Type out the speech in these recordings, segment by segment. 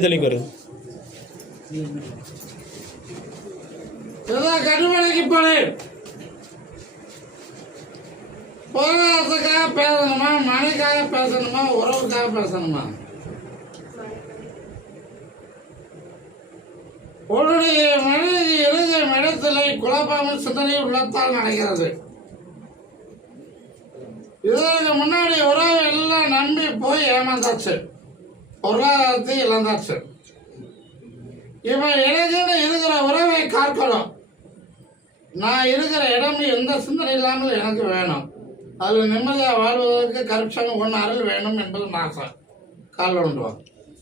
தெளிக்கு வருது கடுமலைக்கு போனேன். பொருளாதாரத்துக்காக பேசணுமா, மனைக்காக பேசணுமா, உறவுக்காக பேசணுமா? உன்னுடைய மனைவி எழுத இடத்திலே குழப்பாமல் சிந்தனை உள்ளத்தால் நடக்கிறது. இதற்கு முன்னாடி உறவு எல்லாம் நம்பி போய் ஏமாந்தாச்சு, பொருளாதாரத்தை இழந்தாச்சு. இவன் எனக்கு இருக்கிற உறவை காக்கணும். நான் இருக்கிற இடம் எந்த சிந்தனை இல்லாமல் எனக்கு வேணும். அதில் நிம்மதியாக வாழ்வதற்கு கருப்ஷன் ஒன்று அருள் வேணும் என்பது ஆசை. காலில் உண்டுவான்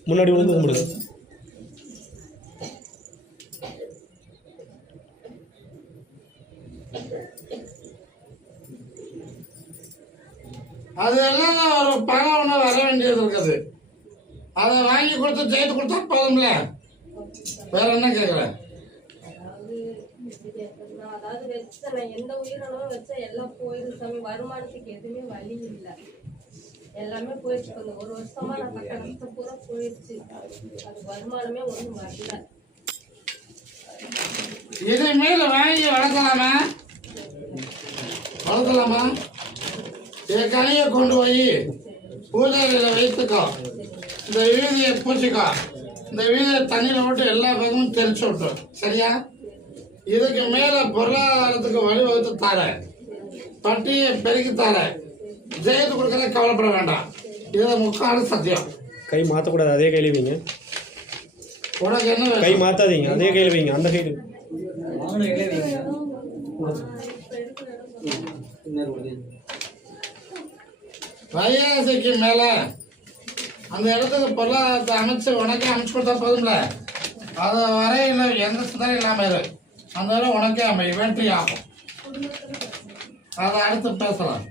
முன்னாடி வந்து கும்பிடுது. அது எல்லாம் ஒரு பணம் ஒன்று வர வேண்டியது இருக்குது. அதை வாங்கி கொடுத்து ஜெயித்து கொடுத்தா போதும்ல, வேற என்ன கேட்குறேன்? அதாவது வச்சேன் எந்த உயிரினமும் வச்சா எல்லாம் போயிடும் சாமி. வருமானத்துக்கு எதுவுமே வழி இல்லை, எல்லாமே போயிடுச்சு. கொஞ்சம் ஒரு வருஷமா நான் கஷ்டத்தை பூரா போயிடுச்சு. அது வருமானமே ஒன்றும் வரல. இதை மேல வாங்கி வளர்க்கலாமா? வளர்க்கலாமா? என் கனியை கொண்டு போய் பூஜைகளில் வைத்துக்கோ. இந்த வீதியை பூச்சிக்கோ. இந்த வீதியை தண்ணியில் விட்டு எல்லா பக்கமும் தெரிச்சு விட்டோம். சரியா? இதுக்கு மேல பொருளாதாரத்துக்கு வழிவகுத்து தார, பட்டியை பெருக்கி தார, ஜெயத்து கொடுக்கறத கவலைப்பட வேண்டாம். இதை முக்காடு சத்தியம். கை மாற்றக்கூடாது, அதே கையில் வைங்க. உனக்கு என்ன கை மாற்றாதீங்க, அதே கையில் வைங்க. அந்த கையில் வையாசிக்கு மேல அந்த இடத்துக்கு பொருளாதாரத்தை அமைச்சு உனக்கே அமைச்சு கொடுத்தா போதும்ல. அது வரையில எந்த சிந்தனை இல்லாம இரு. அந்த இடம் உனக்கே வெற்றி ஆகும். அதை அடுத்து பேசலாம்.